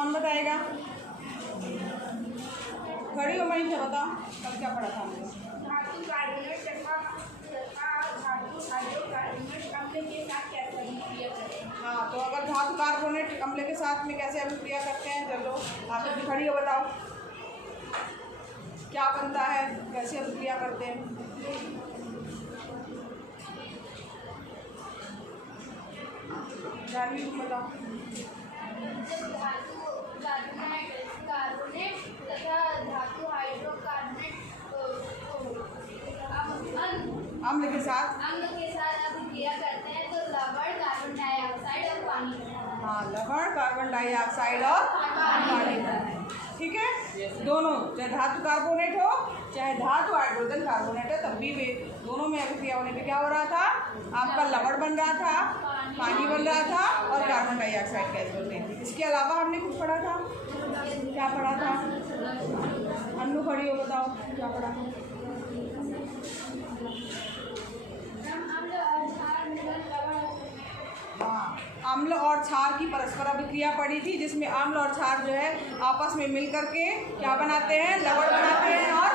कौन बताएगा? खड़ी हो मैं क्या बताओ, कल क्या पढ़ा था हमने? धातु कार्बोनेट तथा धातु हाइड्रोकार्बोनेट अम्ल के साथ कैसे अभिक्रिया करते हैं? हाँ, तो अगर धातु कार्बोनेट अम्ल के साथ में कैसे अभिक्रिया करते हैं, चलो आप लोग खड़ी हो बताओ क्या बनता है, कैसे अभिक्रिया करते हैं? जानवी तुम बताओ। जब धातु कार्बोनेट तथा धातु हाइड्रोकार्बोनेट अम्ल के साथ अभिक्रिया करते हैं तो लवण, कार्बन डाइऑक्साइड और पानी बनता है। हाँ, लवण, कार्बन डाइऑक्साइड और पानी बनता है। ठीक है, दोनों, चाहे धातु कार्बोनेट हो चाहे धातु हाइड्रोजन कार्बोनेट है, तब भी वे दोनों में अभिक्रिया होने पे क्या हो रहा था? आपका लवण बन रहा था, पानी बन रहा था और कार्बन डाइऑक्साइड गैस बन रही थी। इसके अलावा हमने कुछ पढ़ा था, क्या पढ़ा था? अन्नू खड़ी हो बताओ क्या पढ़ा था? हाँ, अम्ल और क्षार की परस्पर अभिक्रिया पड़ी थी, जिसमें अम्ल और क्षार जो है आपस में मिल करके क्या बनाते हैं? लवण बनाते हैं और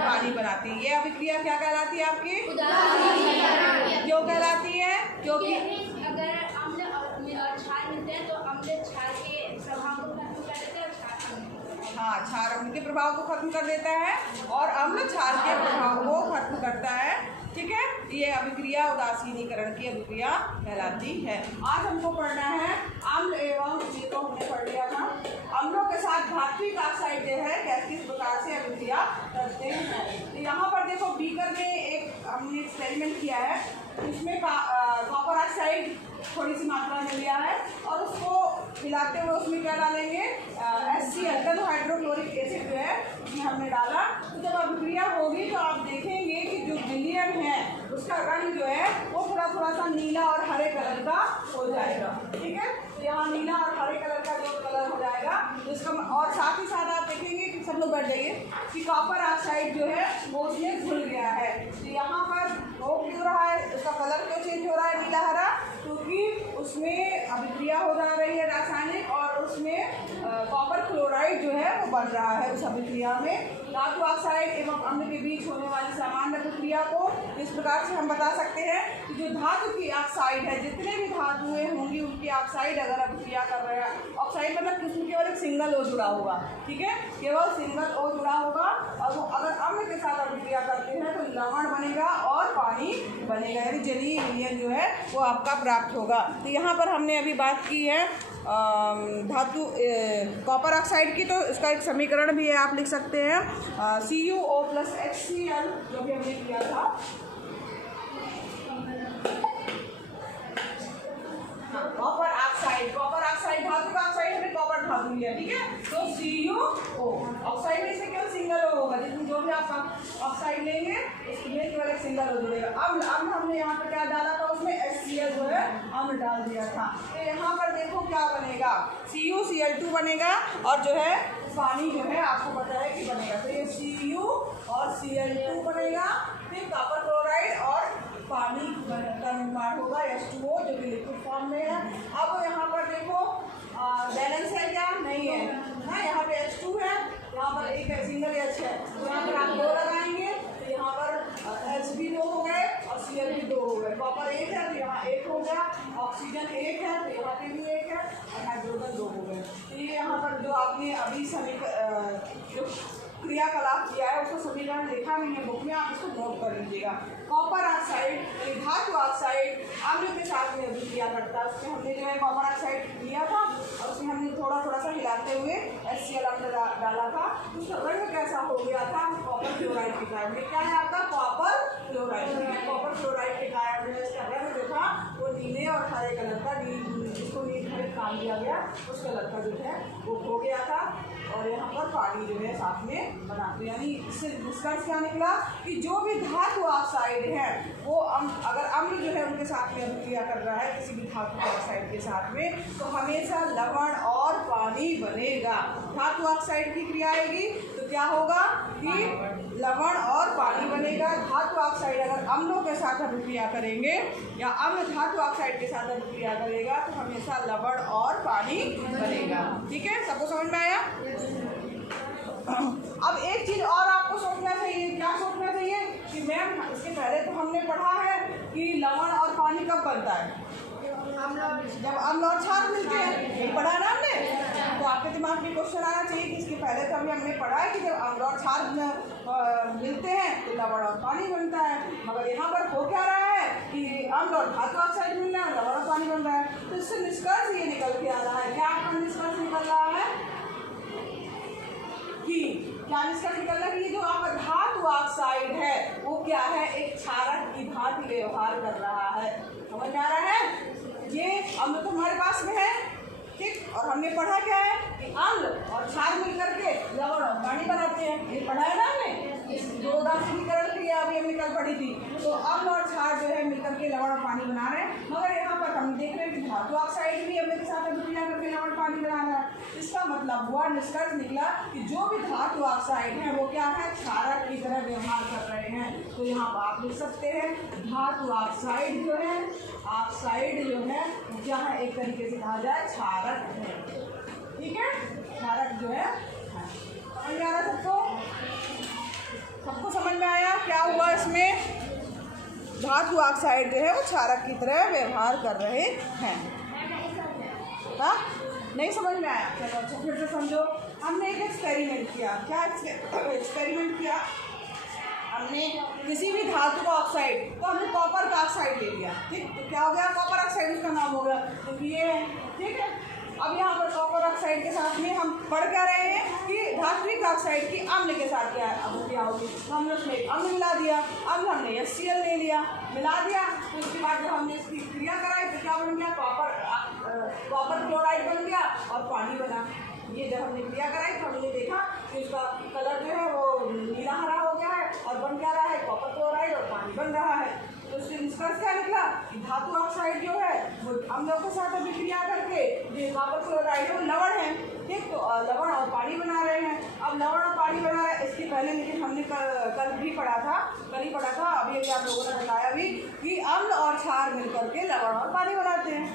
पानी बनाते हैं। ये अभिक्रिया क्या कहलाती है आपकी? क्यों कहलाती है? क्योंकि अगर अम्ल और क्षार मिलते हैं तो अम्ल क्षार के प्रभाव को खत्म कर देते हैं और क्षार, हाँ, क्षार अम्ल के प्रभाव को खत्म कर देता है और अम्ल क्षार के प्रभाव को खत्म करता है। ठीक है, ये अभिक्रिया उदासीनीकरण की अभिक्रिया कहलाती है। आज हमको पढ़ना है अम्ल एवं, ये तो हमने पढ़ लिया था। अम्लों के साथ धात्विक ऑक्साइड जो है किस प्रकार से अभिक्रिया करते हैं। तो यहाँ पर देखो बीकर में एक हमने एक्सपेरिमेंट किया है, उसमें कॉपर ऑक्साइड थोड़ी सी मात्रा में लिया है और उसको मिलाते हुए उसमें क्या डालेंगे? HCl हाइड्रोक्लोरिक एसिड जो है उसमें हमने डाला। तो जब अभिक्रिया होगी तो आप देखेंगे कि जो विलियन है उसका रंग जो है वो थोड़ा थोड़ा सा नीला और हरे कलर का हो जाएगा। ठीक है, तो यहाँ नीला और हरे कलर का जो कलर हो जाएगा तो इसका, और साथ ही साथ आप देखेंगे कि सब लोग बैठ जाइए कि कॉपर ऑक्साइड जो है वो उसमें घुल गया है। तो यहाँ पर वो क्यों रहा है, उसका कलर क्यों चेंज हो रहा है नीला हरा? क्योंकि उसमें अभिक्रिया हो जा रही है रासायनिक और उसमें कॉपर क्लोराइड जो है वो बन रहा है। उस अभिक्रिया में धातु ऑक्साइड एवं अम्ल के बीच होने वाली सामान्य अभिक्रिया को इस प्रकार से हम बता सकते हैं कि जो धातु की ऑक्साइड है, जितने भी धातुएं होंगी उनकी ऑक्साइड अगर अभिक्रिया कर रहे हैं, ऑक्साइड मतलब किसमें केवल एक सिंगल ओ जुड़ा होगा। ठीक है, केवल सिंगल ओ जुड़ा होगा और वो अगर अम्ल के साथ अभिक्रिया करते हैं तो लवण बनेगा और पानी बनेगा, यानी जलीय विलयन जो है वो आपका प्राप्त होगा। तो यहाँ पर हमने अभी बात की है धातु कॉपर ऑक्साइड की, तो इसका एक समीकरण भी है, आप लिख सकते हैं CuO + HCl, जो भी हमने किया था। कॉपर ऑक्साइड धातु का ऑक्साइड हमने कॉपर धातु लिया। ठीक है, तो CuO ऑक्साइड में से केवल सिंगल ओ होगा, जिसमें जो भी आप ऑक्साइड लेंगे उसमें केवल एक सिंगल ओ जुड़ेगा। अब हमने यहाँ पर क्या डाला था, उसमें HCl जो है अम्ल डाल दिया था। तो यहाँ पर देखो क्या बनेगा, CuCl2 बनेगा और जो है पानी जो है आपको पता है कि बनेगा। तो ये Cu और Cl2 बनेगा, फिर कॉपर क्लोराइड और पानी का निर्माण होगा H2O, जो कि लिक्विड फॉर्म में है। अब यहाँ पर देखो बैलेंस है क्या? नहीं है ना, यहाँ पे H2 है, यहाँ पर एक है सिंगल H है, तो यहाँ पर आप 2 लगाएंगे तो यहाँ पर H भी 2 हो गए और Cl भी 2 हो गए। कॉपर 1 है तो यहाँ 1 हो गया, ऑक्सीजन 1 है तो यहाँ पे भी 1 है और हाइड्रोजन 2 हो गए। तो ये यहाँ पर जो आपने अभी जो क्रियाकलाप किया है उसको समीकरण लिखा मैंने बुक में, आप इसको नोट कर लीजिएगा। कॉपर ऑक्साइड धातु ऑक्साइड अम्ल के साथ में अभिक्रिया करता है। उसमें हमने जो है कॉपर ऑक्साइड लिया था और उसमें हमने थोड़ा थोड़ा सा हिलाते हुए HCl अम्ल डाला था। उसका रंग कैसा हो गया था? कॉपर क्लोराइड के कारण। क्या है आपका? Copper chloride. कॉपर क्लोराइड के कारण जो है इसका रंग जो था वो नीले और हरे कलर का, जिसको नील हरे काम दिया गया उस कलर का जो है वो हो गया था और यहाँ पर पानी जो है साथ में बनाते। यानी इससे निष्कर्ष क्या निकला कि जो भी धातु ऑक्साइड है वो अगर अम्ल जो है उनके साथ में अभिक्रिया कर रहा है किसी भी धातु ऑक्साइड के साथ में, तो हमेशा लवण और पानी बनेगा। धातु ऑक्साइड की क्रिया आएगी तो क्या होगा कि लवण और पानी बनेगा। धातु ऑक्साइड अगर अम्लों के साथ अभिक्रिया करेंगे या अम्ल धातु ऑक्साइड के साथ अभिक्रिया करेगा तो हमेशा लवण और पानी बनेगा। ठीक है, सबको समझ में आया? अब एक चीज़ और आपको सोचना चाहिए। क्या सोचना चाहिए कि मैम इसके पहले तो हमने पढ़ा है कि लवण और पानी कब बनता है? जब अम्ल और क्षार मिलते हैं, यही पढ़ा है ना हमने। तो आपके दिमाग में क्वेश्चन आना चाहिए कि इसके पहले तो हमने पढ़ा है कि जब अम्ल और क्षार मिलते हैं तो लवण और पानी बनता है। मगर यहाँ पर हो क्या रहा है कि अम्ल और धातु ऑक्साइड मिल रहा है, लवण और पानी बन रहा है। तो इससे निष्कर्ष ये निकल के आ रहा है। क्या आपका निष्कर्ष निकल रहा है कि क्या निष्कर्ष निकल रहा है कि ये जो आपका धातु ऑक्साइड है वो क्या है, एक क्षारक की भांति व्यवहार कर रहा है। समझ में आ रहा है? ये अम्ल तो हमारे पास में है, ठीक, और हमने पढ़ा क्या है कि अम्ल और क्षार मिलकर के लवण और पानी बनाते हैं। ये पढ़ा है ना हमने, इस दो उदासीनीकरण क्रिया अभी हमने कल पढ़ी थी। तो अम्ल और क्षार जो है मिलकर के लवण और पानी बना रहे हैं। मगर यहाँ पर हम देख रहे हैं कि धातु ऑक्साइड भी अम्ल के साथ अभिक्रिया करके लवण पानी बना रहा है। इसका मतलब हुआ, निष्कर्ष निकला कि जो भी धातु ऑक्साइड है वो क्या है, क्षारक की तरह व्यवहार कर रहे हैं। तो यहाँ पर आप लिख सकते हैं धातु ऑक्साइड जो है, ऑक्साइड जो है क्या है, एक तरीके से कहा जाए क्षारक है। ठीक है, क्षारक जो है। समझ में आ रहा है सबको? सबको समझ में आया क्या हुआ इसमें? धातु ऑक्साइड जो है वो क्षारक की तरह व्यवहार कर रहे हैं। हाँ, नहीं समझ में आया? चलो अच्छा फिर से समझो। हमने एक एक्सपेरिमेंट किया। क्या एक्सपेरिमेंट किया? हमने किसी भी धातु का ऑक्साइड, तो हमने कॉपर का ऑक्साइड ले लिया। ठीक, तो क्या हो गया, कॉपर ऑक्साइड उसका नाम हो गया। तो ये ठीक है। अब यहाँ पर कॉपर ऑक्साइड के साथ में हम पढ़ क्या रहे हैं कि धात्विक ऑक्साइड की अम्ल के साथ क्या अभिक्रिया होगी। तो हमने उसमें एक अम्ल मिला दिया। अम्ल हमने HCl ले लिया, मिला दिया। तो उसके बाद जब हमने इसकी क्रिया कराई तो क्या बन गया, कॉपर क्लोराइड बन गया और पानी बना। ये जब हमने क्रिया कराई तो हमने देखा कि उसका कलर जो है वो नीला हरा हो गया है और बन क्या रहा है, कॉपर क्लोराइड और पानी बन रहा है। तो उससे निष्कर्ष क्या निकला कि धातु ऑक्साइड जो है वो अम्लों के साथ अभिक्रिया करके जो कॉपर क्लोराइड है वो लवण है। ठीक, तो लवण और पानी बना रहे हैं। अब लवण और पानी बना रहे हैं, इसके पहले लेकिन हमने कल भी पढ़ा था, अभी आप लोगों ने बताया भी कि अम्ल और क्षार मिलकर के लवण और पानी बनाते हैं,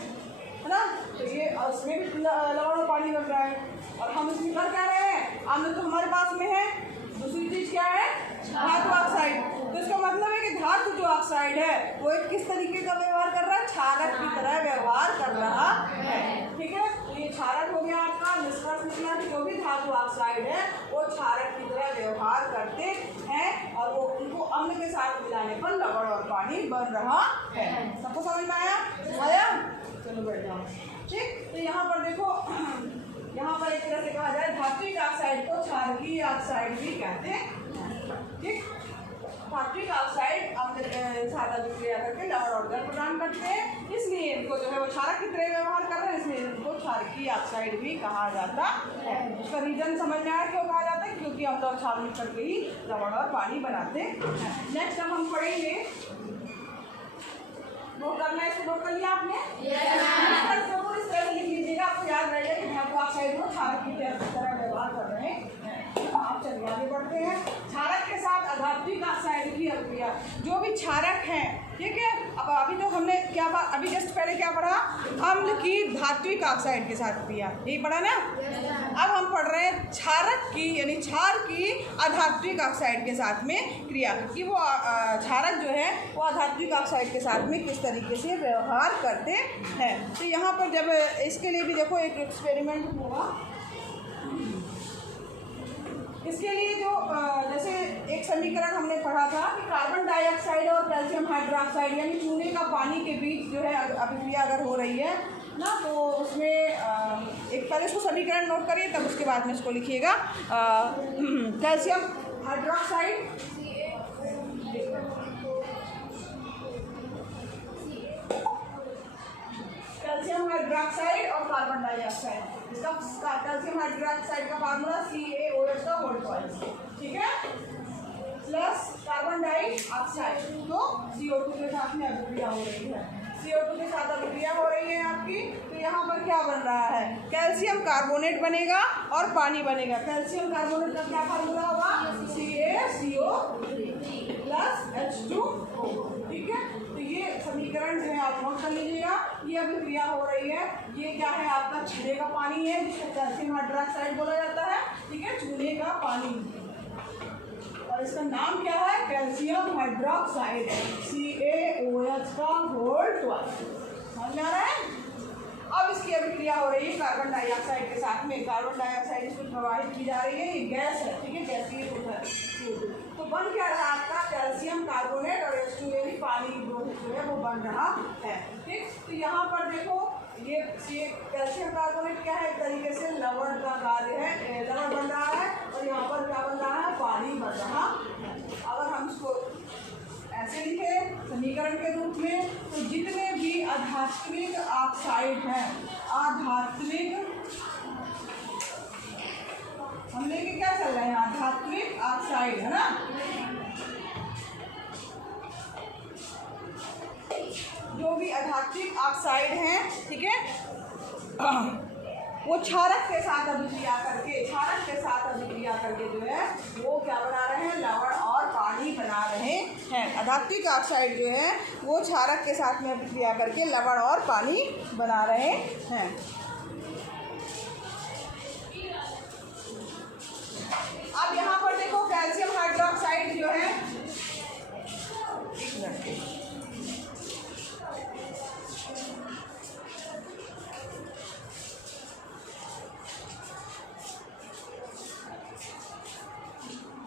है ना। तो ये उसमें भी लवण और पानी बन रहा है और हम इसमें कर क्या रहे हैं, अम्ल तो हमारे पास में है, दूसरी चीज क्या है, धातु ऑक्साइड। तो इसका मतलब है कि धातु जो ऑक्साइड है वो एक किस तरीके का व्यवहार कर रहा है, क्षारक की तरह व्यवहार कर रहा है। ठीक है, तो ये क्षारक हो गया आपका। निष्कर्ष निकला कि जो भी धातु ऑक्साइड है वो क्षारक की तरह व्यवहार करते हैं और वो उनको अम्ल के साथ मिलाने पर लवण और पानी बन रहा है। सबको समझ में आया? चलो बैठ जाओ। ठीक, तो यहाँ पर देखो, यहाँ पर एक तरह से कहा जाए धात्विक ऑक्साइड को क्षारकीय ऑक्साइड भी कहते हैं। ठीक, धात्विक ऑक्साइड अम्ल के साथ अभिक्रिया करके लवण और जल प्रदान करते हैं, इसलिए इनको जो है वो क्षारक की तरह व्यवहार कर रहे हैं, इसलिए इनको क्षारकीय ऑक्साइड भी कहा जाता है। उसका रीजन समझ में आया क्यों कहा जाता है, क्योंकि अम्ल और क्षार मिल करके ही लवण और पानी बनाते हैं। नेक्स्ट अब हम पढ़ेंगे, नोट करना है, इसको नोट कर लिया आपने? इस तरह से लिख लीजिएगा, आपको याद रहेगा कि धातु ऑक्साइड को क्षारक की तरह व्यवहार कर रहे हैं। आप चलिए आगे बढ़ते हैं। क्षारक के साथ अधात्विक ऑक्साइड की अभिक्रिया, जो भी क्षारक हैं, ठीक है। अब अभी तो हमने क्या अभी जस्ट पहले क्या पढ़ा, अम्ल की धात्विक ऑक्साइड के साथ क्रिया, यही पढ़ा ना। अब हम पढ़ रहे हैं क्षारक की यानी क्षार की अधात्विक ऑक्साइड के साथ में क्रिया, कि वो क्षारक जो है वो अधात्विक ऑक्साइड के साथ में किस तरीके से व्यवहार करते हैं। तो यहाँ पर जब इसके लिए भी देखो एक एक्सपेरिमेंट हुआ। इसके लिए जो जैसे एक समीकरण हमने पढ़ा था कि कार्बन डाइऑक्साइड और कैल्शियम हाइड्रोक्साइड यानी चूने का पानी के बीच जो है अभिक्रिया अगर हो रही है ना, तो उसमें एक पहले इसको समीकरण नोट करिए, तब उसके बाद में इसको लिखिएगा। कैल्शियम हाइड्रोक्साइड और कार्बन डाइऑक्साइड, इसका कैल्शियम हाइड्रोक्साइड का फार्मूला CaOH का होल पॉइंट, ठीक है, प्लस कार्बन डाइऑक्साइड, तो CO2 के साथ में अभिक्रिया हो रही है। CO2 के साथ अभिक्रिया हो रही है हैं आपकी, तो यहाँ पर क्या बन रहा है, कैल्शियम कार्बोनेट बनेगा और पानी बनेगा। कैल्शियम कार्बोनेट का क्या फार्मूला होगा, CaCO प्लस H2O। ठीक है, तो ये समीकरण जो है आप नोट कर लीजिएगा। ये अभिक्रिया हो रही है, ये क्या है आपका चूने का पानी है जिसे कैल्शियम हाइड्रोक्साइड बोला जाता है। ठीक है, चूने का पानी, और इसका नाम क्या है, कैल्शियम हाइड्रोक्साइड, CaOH का होल ट्वाइस। समझ में आ रहा है। अब इसकी अभिक्रिया हो रही है कार्बन डाइऑक्साइड के साथ में। कार्बन डाइऑक्साइड इसमें प्रवाहित की जा रही है, ये गैस है। ठीक है, गैसीय होता है। तो बन क्या रहा आपका, कैल्शियम कार्बोनेट और H2 यानी पानी जो है वो बन रहा है। ठीक, तो यहाँ पर देखो ये कैल्शियम कार्बोनेट क्या है, एक तरीके से लवण का कार्य है, लवण बन रहा है, और यहाँ पर क्या बन रहा है, पानी बन रहा है। अगर हम इसको ऐसे लिखे समीकरण के रूप में, तो जितने भी आधात्मिक ऑक्साइड हैं, आधात्मिक हम लेके क्या चल रहे हैं, आधात्मिक ऑक्साइड है ना, जो भी आधात्मिक ऑक्साइड हैं, ठीक है, वो क्षारक के साथ अभिक्रिया करके जो है वो क्या बना रहे हैं, लवण और पानी बना रहे हैं। आधात्मिक ऑक्साइड जो है वो क्षारक के साथ में अभिक्रिया करके लवण और पानी बना रहे हैं। अब यहाँ पर देखो कैल्शियम हाइड्रोक्साइड जो है,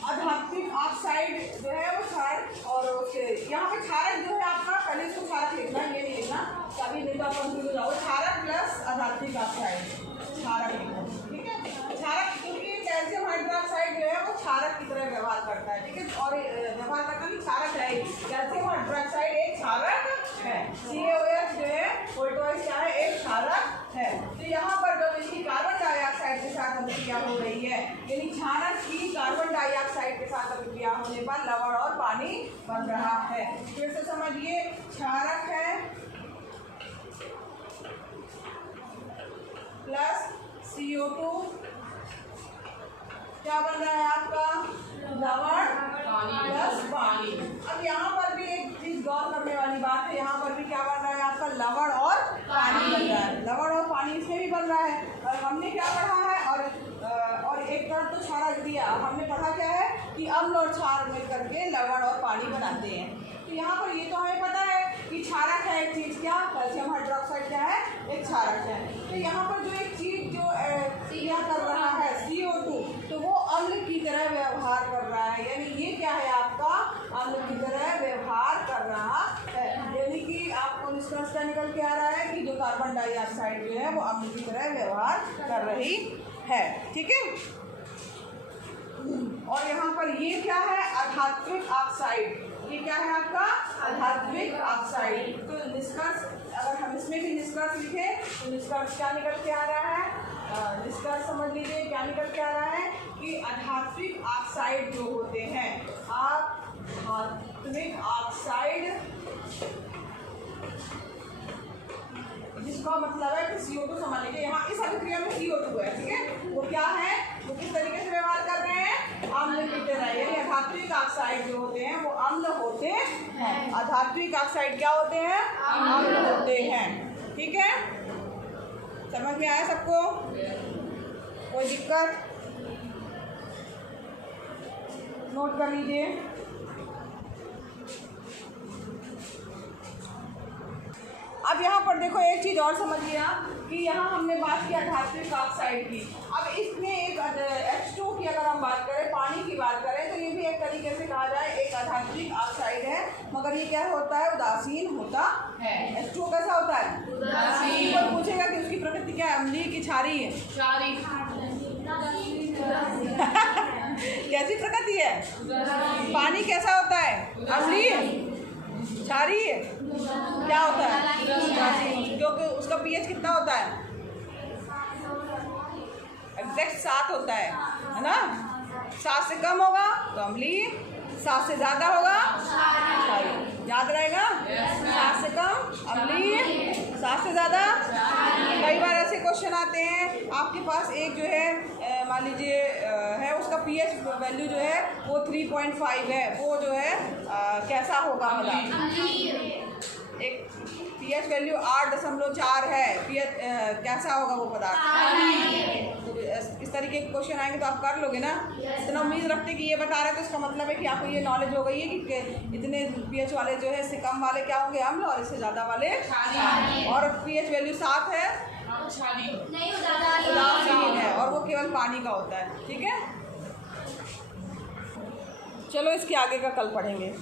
आधात्मिक ऑक्साइड जो है वो क्षारक, और उसके यहाँ पे क्षारक जो है आपका, पहले इसको क्षारक लिखना, ये नहीं लिखना कभी, नहीं तो आप कंफ्यूज हो जाओगे। क्षारक प्लस आधात्मिक ऑक्साइड, क्षारक लिखो। ठीक है, क्षारक क्योंकि कैल्शियम हाइड्रोक्साइड जो है वो क्षारक की तरह व्यवहार करता है। ठीक है, और व्यवहार करता नहीं, क्षारक है। कैल्शियम हाइड्रोक्साइड एक क्षारक है, CaOH जो है वोल्टोइस क्या है, एक क्षारक है। तो यहाँ पर जब इसकी कार्बन डाइऑक्साइड के साथ अभिक्रिया हो रही है, यानी क्षारक की कार्बन डाइऑक्साइड के साथ अभिक्रिया होने पर लवण और पानी बन रहा है। फिर से समझिए, क्षारक है प्लस CO2 क्या बन रहा है आपका, लवण प्लस पानी। अब यहाँ पर भी एक चीज गौर करने वाली बात है, यहाँ पर भी क्या बन रहा है आपका, लवण और पानी बन रहा है। लवण और पानी इसमें भी बन रहा है। और हमने क्या पढ़ा है, और एक तरफ तो क्षारक दिया, हमने पढ़ा क्या है कि अम्ल और क्षार मिल करके लवण और पानी बनाते हैं। तो यहाँ पर ये तो हमें पता है कि क्षारक है एक चीज़, क्या, कैल्शियम हाइड्रोक्साइड क्या है, एक क्षारक है। तो यहाँ पर जो एक चीज़ जो क्रिया कर रहा है CO2, तो वो अम्ल की तरह व्यवहार कर रहा है, यानी ये क्या है आपका, अम्ल की तरह व्यवहार कर रहा है। यानी कि आपको निष्कर्ष क्या निकल के आ रहा है कि जो कार्बन डाइऑक्साइड जो है वो अम्ल की तरह व्यवहार कर रही है। ठीक है, और यहाँ पर ये क्या है, आधात्मिक ऑक्साइड, ये क्या है आपका, आधात्मिक ऑक्साइड। तो निष्कर्ष, अगर हम इसमें भी निष्कर्ष लिखें तो निष्कर्ष क्या निकल के आ रहा है, निष्कर्ष समझ लीजिए क्या निकल के आ रहा है कि आधात्मिक ऑक्साइड जो होते हैं, आधात्मिक ऑक्साइड जिसका मतलब है कि CO2 समझ लीजिए, यहाँ इस अभिक्रिया में CO2 है। ठीक है, वो क्या है, वो किस तरीके से व्यवहार कर रहे हैं, अम्ल की तरह। यानी आधात्मिक ऑक्साइड जो होते हैं वो अम्ल होते हैं। आधात्मिक ऑक्साइड क्या होते हैं, अम्ल होते हैं। ठीक है, समझ में आया सबको, कोई दिक्कत, नोट कर लीजिए। अब यहाँ पर देखो एक चीज़ और समझिए आप कि यहाँ हमने बात की आधात्मिक ऑक्साइड की। अब इसमें एक H2 की अगर हम बात करें, पानी की बात करें, तो ये भी एक तरीके से कहा जाए एक आधात्मिक ऑक्साइड है, मगर ये क्या होता है, उदासीन होता है। H2 कैसा होता है, उदासीन। कोई पूछेगा कि उसकी प्रकृति क्या है, अम्लीय की क्षारीय है, क्षारीय। कैसी प्रकृति है, पानी कैसा होता है, अम्लीय, क्षारीय, क्या होता है, क्योंकि उसका pH कितना होता है, एग्जैक्ट 7 होता है ना। 7 से कम होगा तो अम्लीय, 7 से ज़्यादा होगा क्षारीय। याद रहेगा, 7 से कम अम्लीय, 7 से ज़्यादा। कई बार ऐसे क्वेश्चन आते हैं आपके पास, एक जो है मान लीजिए है उसका पीएच वैल्यू जो है वो 3.5 है, वो जो है कैसा होगा पदार्थ। एक पीएच वैल्यू 8.4 है, पीएच कैसा होगा वो पदार्थ। तो इस तरीके के क्वेश्चन आएंगे तो आप कर लोगे ना। इतना उम्मीद रखते कि ये बता रहे हैं तो इसका मतलब है कि आपको ये नॉलेज हो गई है कि इतने पीएच वाले जो है इससे कम वाले क्या होंगे अम्ल और इससे ज़्यादा वाले क्षारीय। और पीएच वैल्यू 7 है उदासीन है और वो केवल पानी का होता है। ठीक है, चलो इसके आगे का कल पढ़ेंगे।